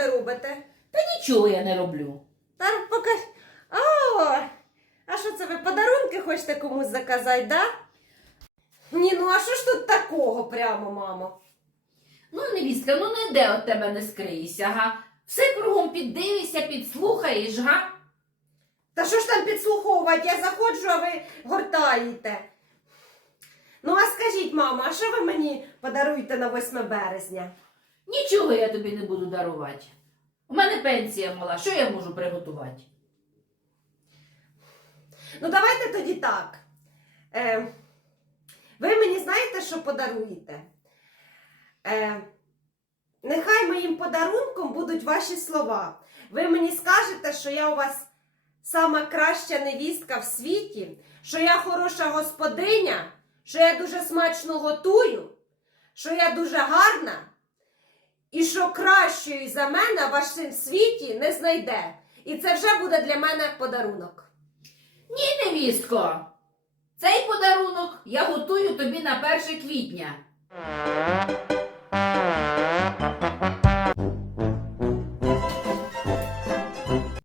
ви робите? Та нічого я не роблю. Та покаж. О, а що це ви подарунки хочете комусь заказати, да? Ні, ну а що ж тут такого прямо, мамо? Ну, невістка, ну не де від тебе не скриєшся, га? Все кругом піддивишся, підслухаєш, га? Та що ж там підслуховувати? Я заходжу, а ви гортаєте. Ну, а скажіть, мамо, а що ви мені подаруєте на 8 березня? Нічого я тобі не буду дарувати. У мене пенсія мала, що я можу приготувати? Ну, давайте тоді так. Е, ви мені знаєте, що подаруєте? Е, нехай моїм подарунком будуть ваші слова. Ви мені скажете, що я у вас сама краща невістка в світі, що я хороша господиня, що я дуже смачно готую, що я дуже гарна, що кращої за мене в вашому світі не знайде. І це вже буде для мене подарунок. Ні, невістко. Цей подарунок я готую тобі на 1 квітня.